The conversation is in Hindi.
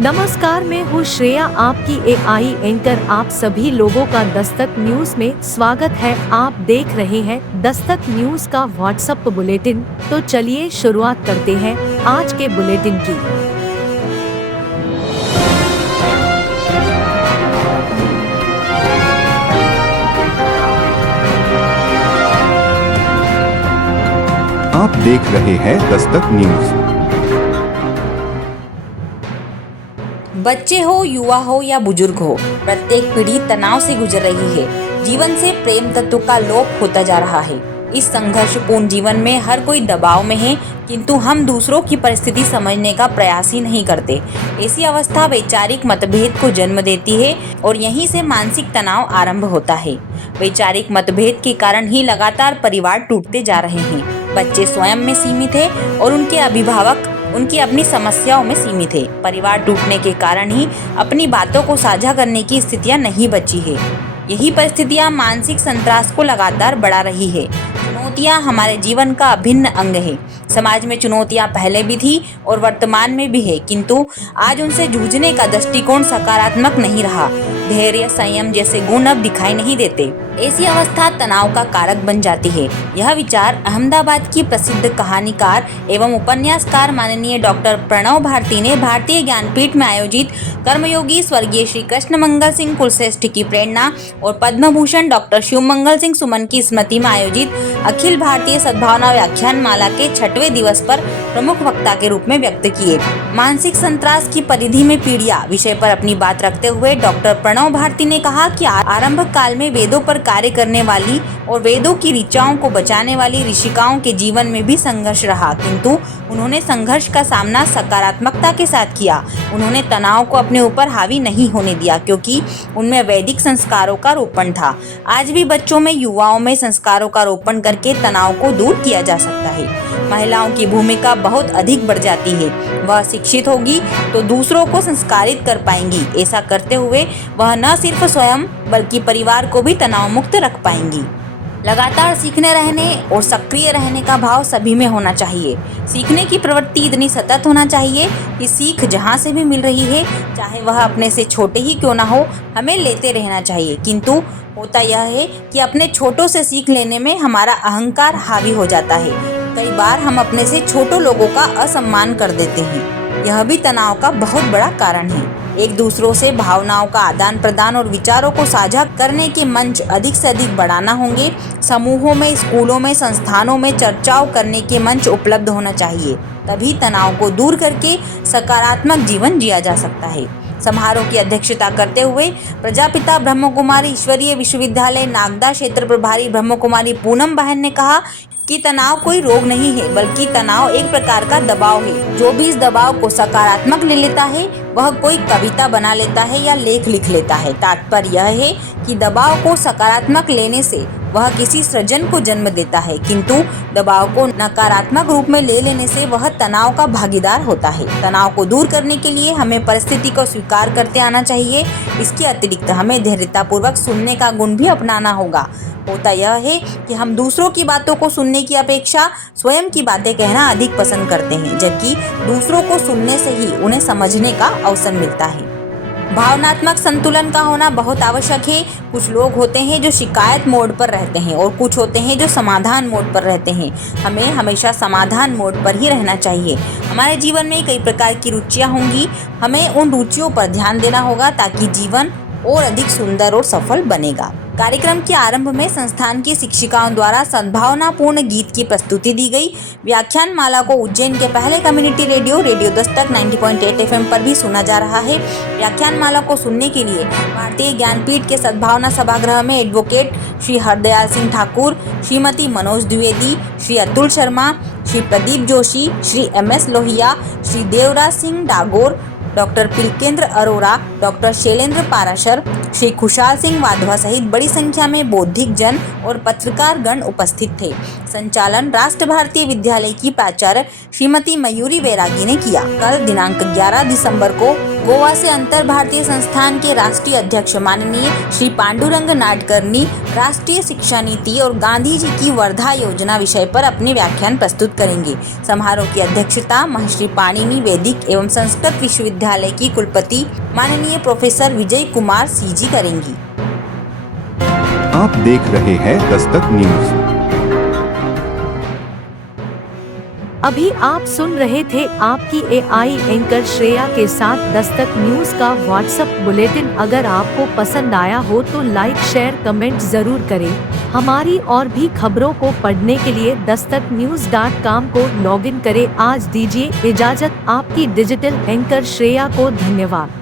नमस्कार, मैं हूँ श्रेया, आपकी एआई एंकर। आप सभी लोगों का दस्तक न्यूज में स्वागत है। आप देख रहे हैं दस्तक न्यूज का व्हाट्सएप बुलेटिन। तो चलिए शुरुआत करते हैं आज के बुलेटिन की। आप देख रहे हैं दस्तक न्यूज। बच्चे हो, युवा हो या बुजुर्ग हो, प्रत्येक पीढ़ी तनाव से गुजर रही है। जीवन से प्रेम तत्व का लोप होता जा रहा है। इस संघर्षपूर्ण जीवन में हर कोई दबाव में है, किंतु हम दूसरों की परिस्थिति समझने का प्रयास ही नहीं करते। ऐसी अवस्था वैचारिक मतभेद को जन्म देती है और यहीं से मानसिक तनाव आरंभ होता है। वैचारिक मतभेद के कारण ही लगातार परिवार टूटते जा रहे हैं। बच्चे स्वयं में सीमित है और उनके अभिभावक उनकी अपनी समस्याओं में सीमित है। परिवार टूटने के कारण ही अपनी बातों को साझा करने की स्थितियां नहीं बची है। यही परिस्थितियां मानसिक संतरास को लगातार बढ़ा रही है। चुनौतियां हमारे जीवन का अभिन्न अंग है। समाज में चुनौतियां पहले भी थी और वर्तमान में भी है, किंतु आज उनसे जूझने का दृष्टिकोण सकारात्मक नहीं रहा। धैर्य, संयम जैसे गुण अब दिखाई नहीं देते। ऐसी अवस्था तनाव का कारक बन जाती है। यह विचार अहमदाबाद की प्रसिद्ध कहानीकार एवं उपन्यासकार माननीय डॉक्टर प्रणव भारती ने भारतीय ज्ञानपीठ में आयोजित कर्मयोगी स्वर्गीय श्री कृष्ण मंगल सिंह कुलश्रेष्ठ की प्रेरणा और पद्म भूषण डॉक्टर शिव मंगल सिंह सुमन की स्मृति में आयोजित अखिल भारतीय सद्भावना व्याख्यान माला के 6वें दिवस पर प्रमुख वक्ता के रूप में व्यक्त किए। मानसिक संतरास की परिधि में पीड़िया विषय पर अपनी बात रखते हुए डॉक्टर प्रणव भारती ने कहा कि आरंभ काल में वेदों पर कार्य करने वाली और वेदों की ऋचाओं को बचाने वाली ऋषिकाओं के जीवन में भी संघर्ष रहा, किंतु उन्होंने संघर्ष का सामना सकारात्मकता के साथ किया। उन्होंने तनाव को अपने ऊपर हावी नहीं होने दिया, क्योंकि उनमें वैदिक संस्कारों का रोपण था। आज भी बच्चों में, युवाओं में संस्कारों का रोपण करके तनाव को दूर किया जा सकता है। महिलाओं की भूमिका बहुत अधिक बढ़ जाती है। वह शिक्षित होगी तो दूसरों को संस्कारित कर पाएंगी। ऐसा करते हुए वह न सिर्फ स्वयं बल्कि परिवार को भी तनाव मुक्त रख पाएंगी। लगातार सीखने रहने और सक्रिय रहने का भाव सभी में होना चाहिए। सीखने की प्रवृत्ति इतनी सतत होना चाहिए कि सीख जहाँ से भी मिल रही है, चाहे वह अपने से छोटे ही क्यों ना हो, हमें लेते रहना चाहिए। किंतु होता यह है कि अपने छोटों से सीख लेने में हमारा अहंकार हावी हो जाता है। कई बार हम अपने से छोटों लोगों का असम्मान कर देते हैं। यह भी तनाव का बहुत बड़ा कारण है। एक दूसरों से भावनाओं का आदान प्रदान और विचारों को साझा करने के मंच अधिक से अधिक बढ़ाना होंगे। समूहों में, स्कूलों में, संस्थानों में चर्चाओं करने के मंच उपलब्ध होना चाहिए। तभी तनाव को दूर करके सकारात्मक जीवन जिया जा सकता है। समारोह की अध्यक्षता करते हुए प्रजापिता ब्रह्म कुमारी ईश्वरीय विश्वविद्यालय नागदा क्षेत्र प्रभारी ब्रह्म कुमारी पूनम बहन ने कहा कि तनाव कोई रोग नहीं है, बल्कि तनाव एक प्रकार का दबाव है। जो भी इस दबाव को सकारात्मक ले लेता है, वह कोई कविता बना लेता है या लेख लिख लेता है। तात्पर्य यह है कि दबाव को सकारात्मक लेने से वह किसी सृजन को जन्म देता है, किंतु दबाव को नकारात्मक रूप में ले लेने से वह तनाव का भागीदार होता है। तनाव को दूर करने के लिए हमें परिस्थिति को स्वीकार करते आना चाहिए। इसके अतिरिक्त हमें धैर्यतापूर्वक सुनने का गुण भी अपनाना होगा। होता यह है कि हम दूसरों की बातों को सुनने की अपेक्षा स्वयं की बातें कहना अधिक पसंद करते हैं, जबकि दूसरों को सुनने से ही उन्हें समझने का अवसर मिलता है। भावनात्मक संतुलन का होना बहुत आवश्यक है। कुछ लोग होते हैं जो शिकायत मोड पर रहते हैं और कुछ होते हैं जो समाधान मोड पर रहते हैं। हमें हमेशा समाधान मोड पर ही रहना चाहिए। हमारे जीवन में कई प्रकार की रुचियां होंगी। हमें उन रुचियों पर ध्यान देना होगा ताकि जीवन और अधिक सुंदर और सफल बनेगा। कार्यक्रम के आरंभ में संस्थान की शिक्षिकाओं द्वारा सद्भावनापूर्ण गीत की प्रस्तुति दी गई। व्याख्यान माला को उज्जैन के पहले कम्युनिटी रेडियो दस्तक 90.8 FM पर भी सुना जा रहा है। व्याख्यान माला को सुनने के लिए भारतीय ज्ञानपीठ के सद्भावना सभागृह में advocate Shri Hardayal Singh Thakur, Shrimati Manoj Dwivedi, Shri Atul Sharma, Shri Pradeep Joshi, Shri MS Lohia, Shri Devraj Singh Dagor, doctor Pilkendra Arora, doctor Shailendra Parashar, Shri Khushal Singh Wadhwa सहित बड़ी संख्या में बौद्धिक जन और पत्रकार गण उपस्थित थे। संचालन राष्ट्र भारतीय विद्यालय की प्राचार्य श्रीमती मयूरी बैरागी ने किया। कल दिनांक 11 दिसंबर को गोवा से अंतर भारतीय संस्थान के राष्ट्रीय अध्यक्ष माननीय श्री पांडुरंग नाडकर्णी राष्ट्रीय शिक्षा नीति और गांधी जी की वर्धा योजना विषय पर अपने व्याख्यान प्रस्तुत करेंगे। समारोह की अध्यक्षता महर्षि पाणिनि वैदिक एवं संस्कृत विश्वविद्यालय की कुलपति माननीय प्रोफेसर विजय कुमार सीजी करेंगी। आप देख रहे हैं दस्तक न्यूज। अभी आप सुन रहे थे आपकी एआई एंकर श्रेया के साथ दस्तक न्यूज का व्हाट्सएप बुलेटिन। अगर आपको पसंद आया हो तो लाइक शेयर कमेंट जरूर करें। हमारी और भी खबरों को पढ़ने के लिए dastaknews.com को लॉगिन करें। आज दीजिए इजाजत। आपकी डिजिटल एंकर श्रेया को धन्यवाद।